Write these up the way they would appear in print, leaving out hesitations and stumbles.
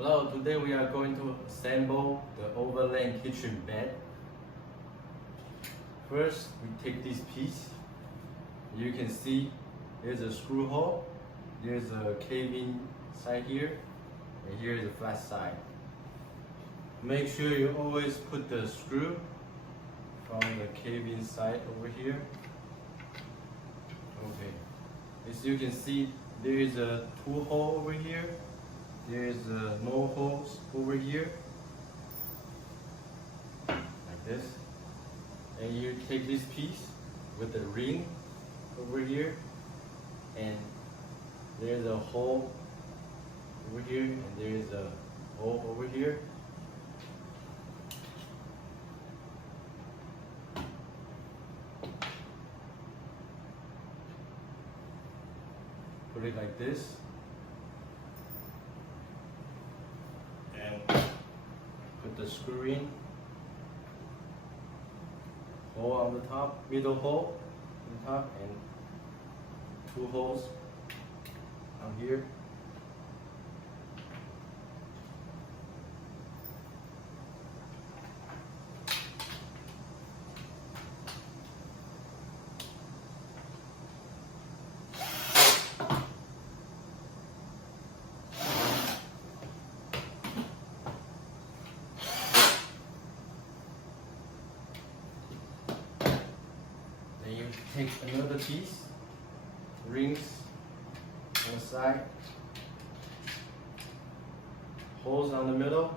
Hello, today we are going to assemble the overland kitchen bed. First, we take this piece. You can see there's a screw hole, there's a cave-in side here, and here is a flat side. Make sure you always put the screw from the cave-in side over here. Okay, as you can see, there is a tool hole over here. There is no holes over here, like this. And you take this piece with the ring over here, and there's a hole over here, and there's a hole over here. Put it like this. And put the screw in, hole on the top, middle hole on the top, and two holes on here. Then you take another piece, rings on the side, holes on the middle.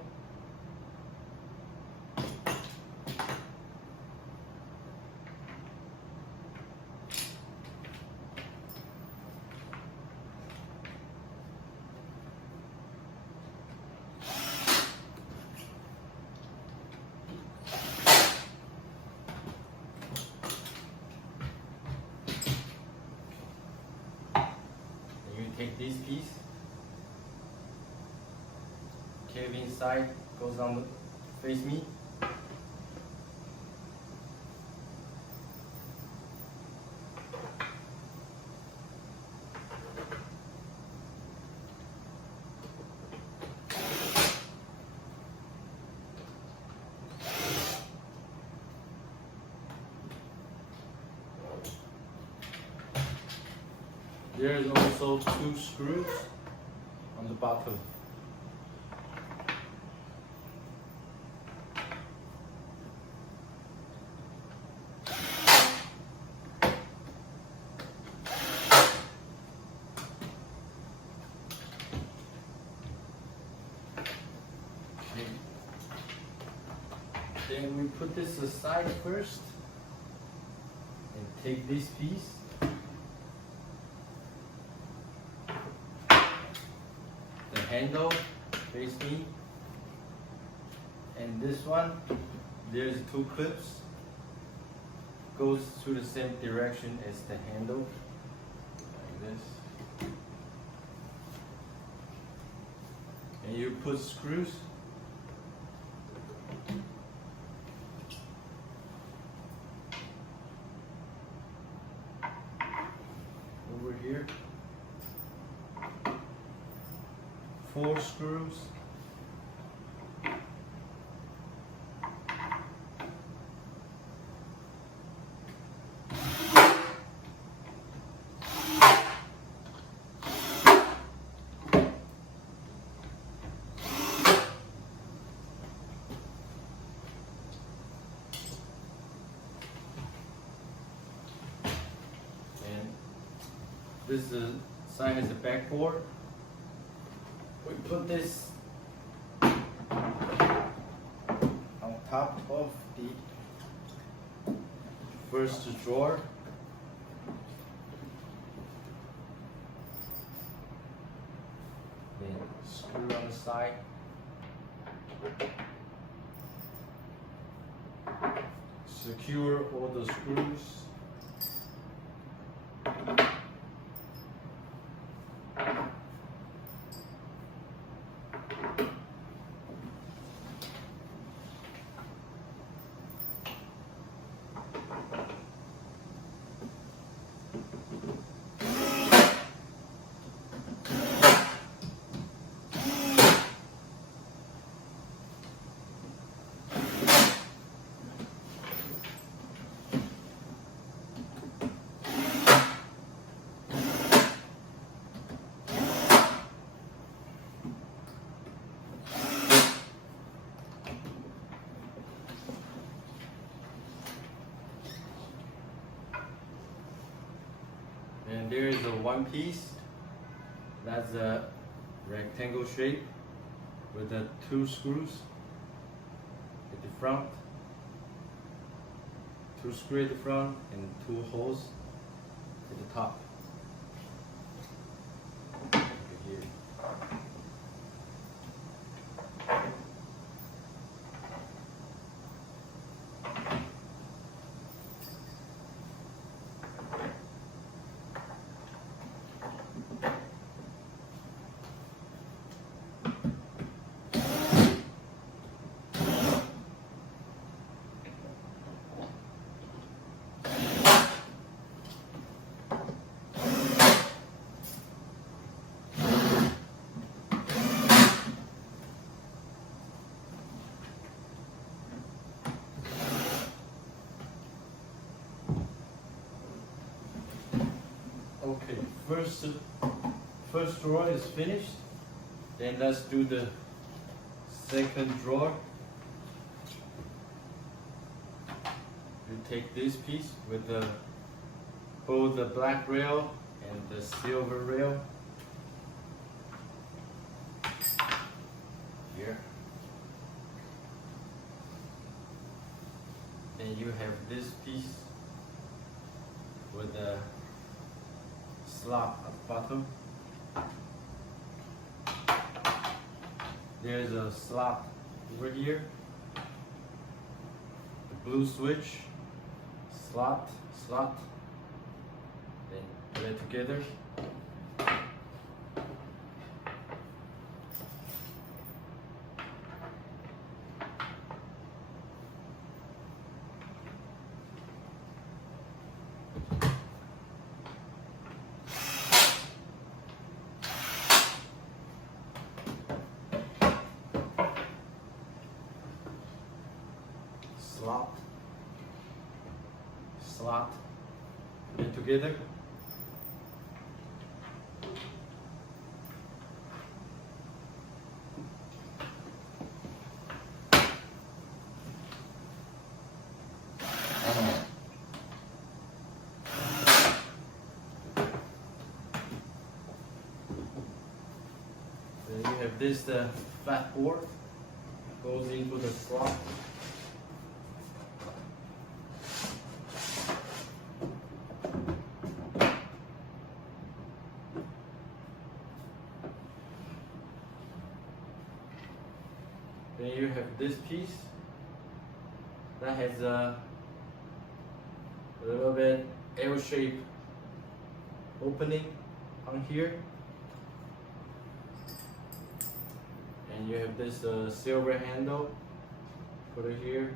Take this piece, cave inside, goes on the face me. There is also two screws on the bottom. Then we put this aside first and take this piece. Handle face me, and this one there's two clips, goes to the same direction as the handle, like this, and you put screws over here. 4 screws. And this side has a backboard. We put this on top of the first drawer. Then screw on the side. Secure all the screws. there is a one piece. That's a rectangle shape with the 2 screws at the front. 2 screws at the front and 2 holes at the top. Over here. Okay, first drawer is finished. Then let's do the second drawer. You take this piece with both the black rail and the silver rail. Here. Then you have this piece with the slot at the bottom. There's a slot over here. The blue switch, slot. Then put it together. Slot, put it together. Then you have this flat board goes into the slot. Then you have this piece that has a little bit L-shaped opening on here, and you have this silver handle. Put it here,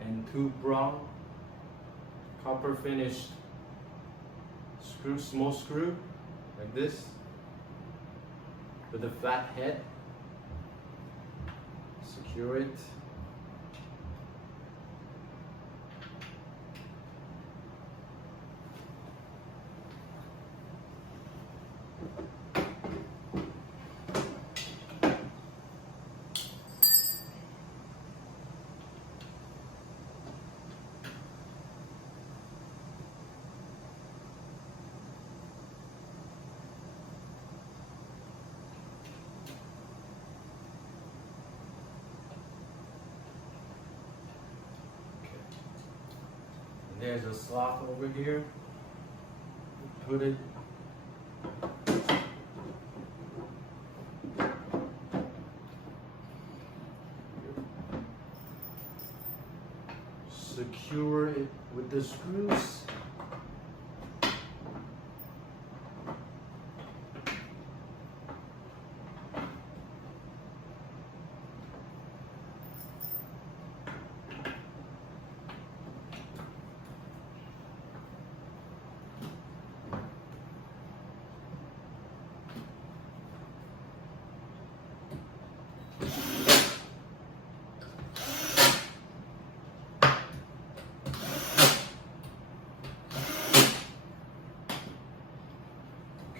and 2 brown copper finished small screw like this, with a flat head. Secure it. There's a slot over here. Put it secure it with the screws.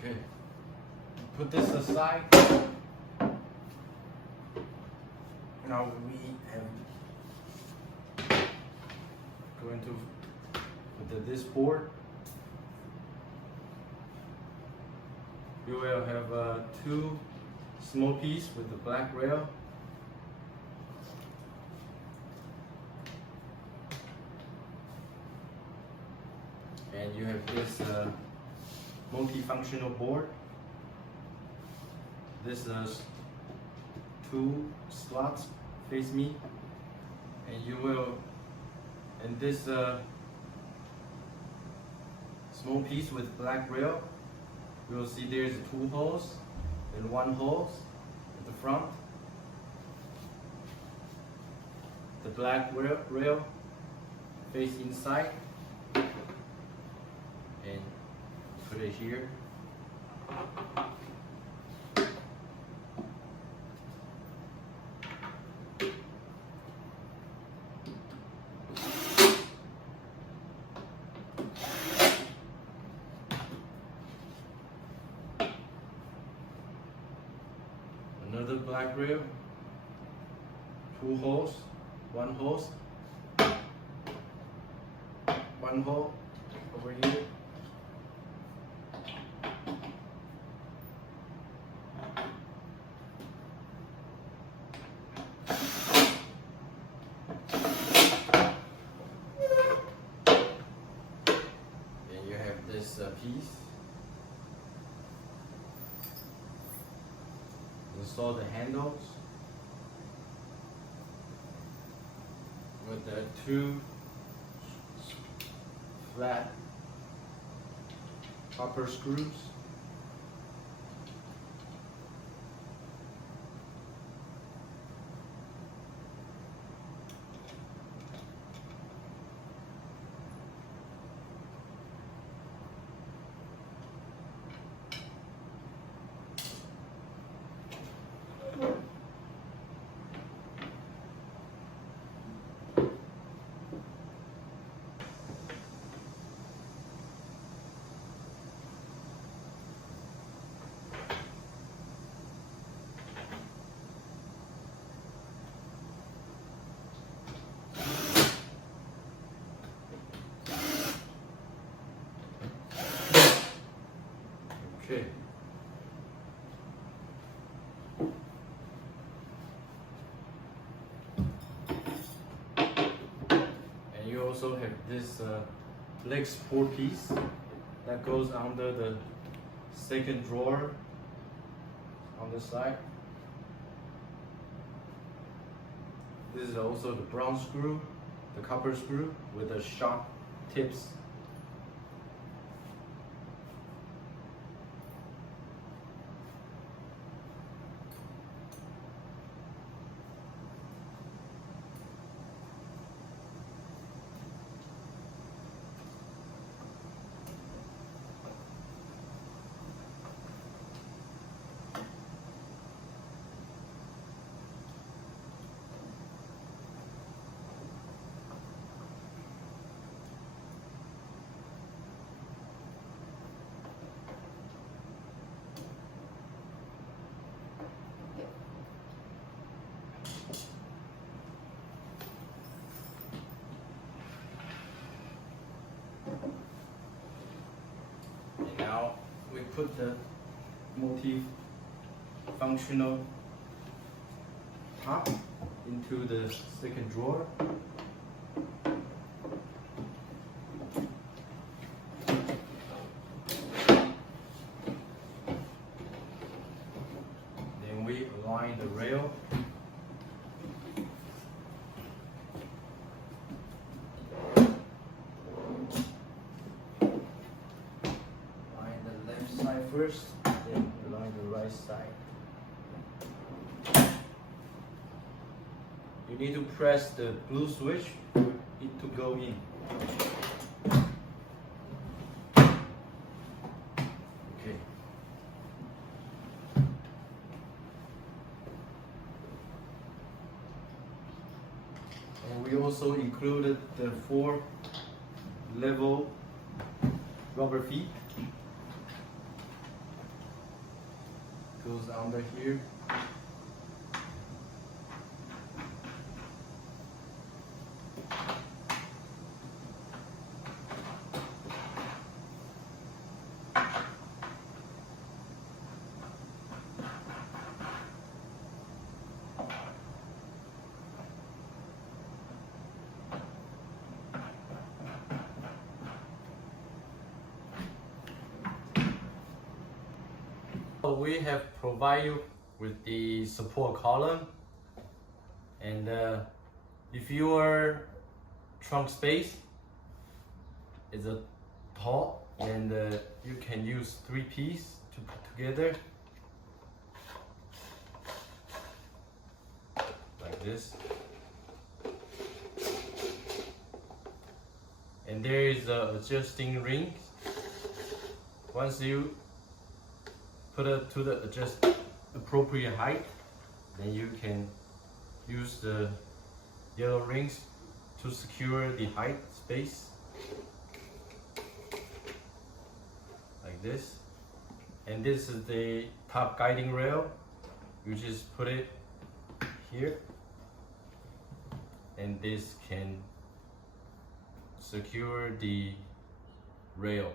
Okay, put this aside. Now we have going to this board, you will have two small pieces with the black rail. And you have this multifunctional board. This is two slots face me, and you will, and this small piece with black rail, you will see there's two holes and one hole at the front. The black rail face inside, and put it here. Another black rail, two holes, one hole over here. And you have this piece. Install the handles with the two flat copper screws. Okay. And you also have this leg support piece that goes under the second drawer on the side. This is also the brown screw, the copper screw with the sharp tips. And now we put the multi-functional top into the second drawer. Then we align the rail. First, then align the right side. You need to press the blue switch for it to go in. Okay. And we also included the 4 level rubber feet. Goes under here. We have provided you with the support column, and if your trunk space is a tall, and you can use 3 pieces to put together like this. And there is a adjusting ring. Once you put it to the appropriate height, then you can use the yellow rings to secure the height space like this. And this is the top guiding rail. You just put it here, and this can secure the rail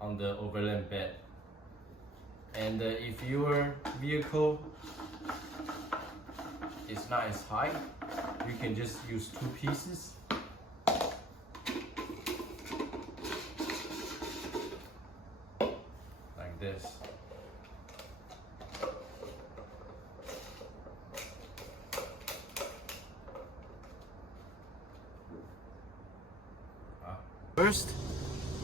on the overland bed. And if your vehicle is not as high, you can just use 2 pieces. Like this. First,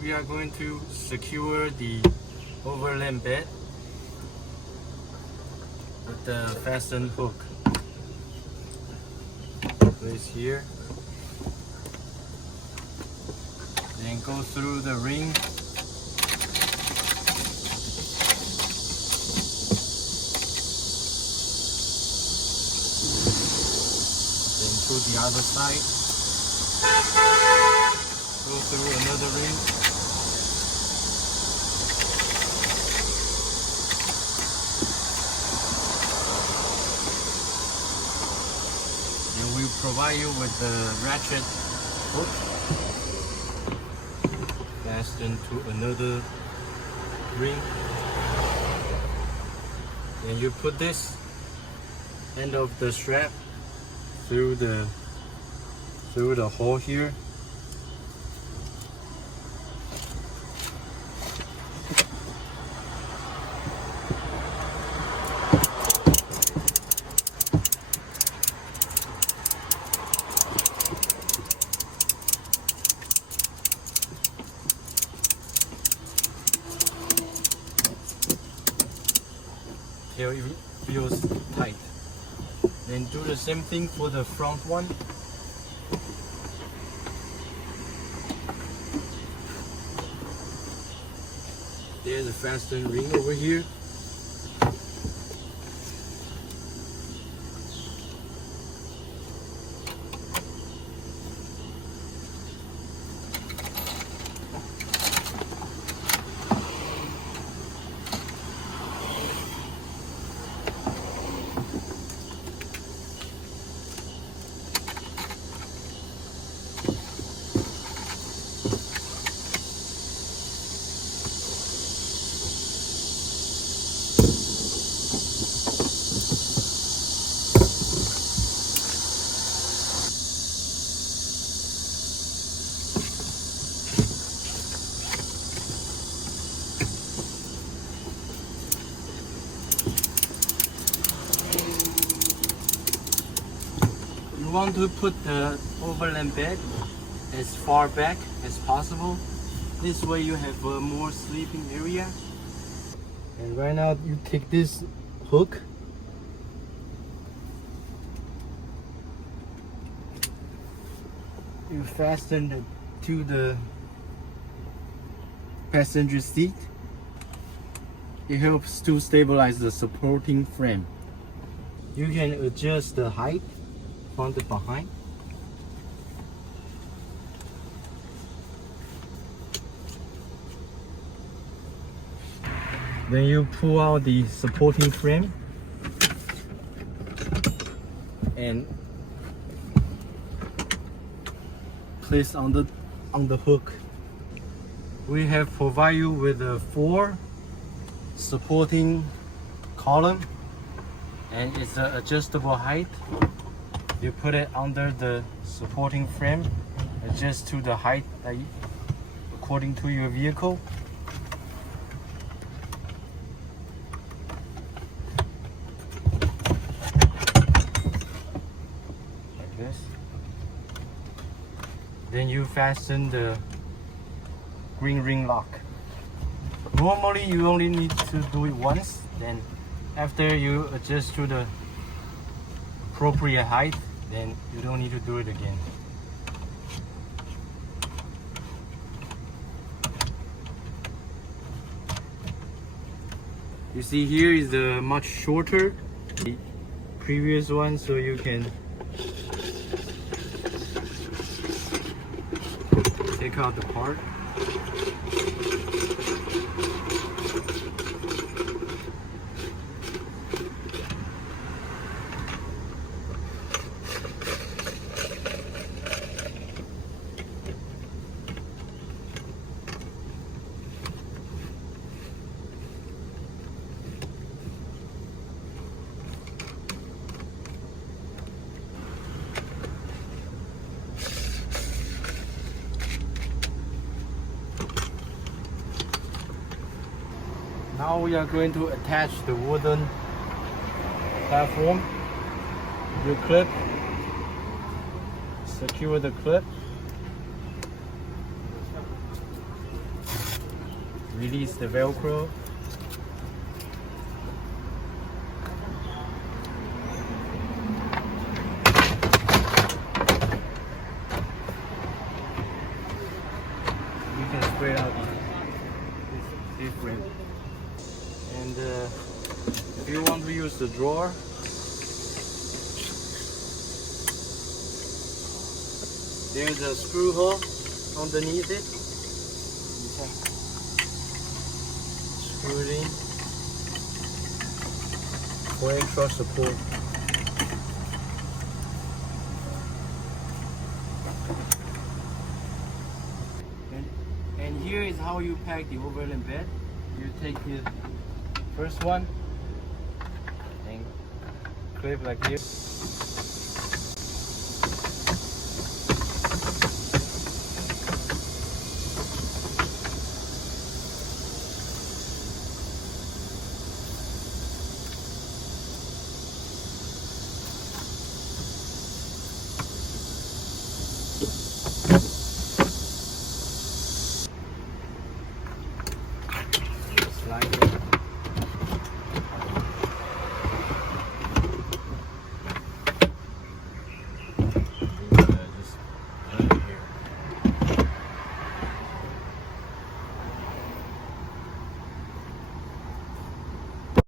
we are going to secure the overland bed with the fasten hook. Place here, then go through the ring, then to the other side, go through another ring, and we provide you with the ratchet hook fastened to another ring. Then you put this end of the strap through the hole here. Till it feels tight. Then do the same thing for the front one. There's a fasten ring over here. You want to put the overland bed as far back as possible. This way you have a more sleeping area. And right now you take this hook, you fasten it to the passenger seat. It helps to stabilize the supporting frame. You can adjust the height front and behind. Then you pull out the supporting frame and place on the hook. We have provided you with 4 supporting column, and it's an adjustable height. You put it under the supporting frame, adjust to the height according to your vehicle. then you fasten the green ring lock. Normally you only need to do it once, then after you adjust to the appropriate height, then you don't need to do it again. You see here is the much shorter the previous one, so you can take out the part. Now we are going to attach the wooden platform. You clip, secure the clip, release the Velcro. You can spread out this frame. And if you want to use the drawer, there's a screw hole underneath it. You can screw it in for extra support. And here is how you pack the overland bed. You take the first one and clip like this.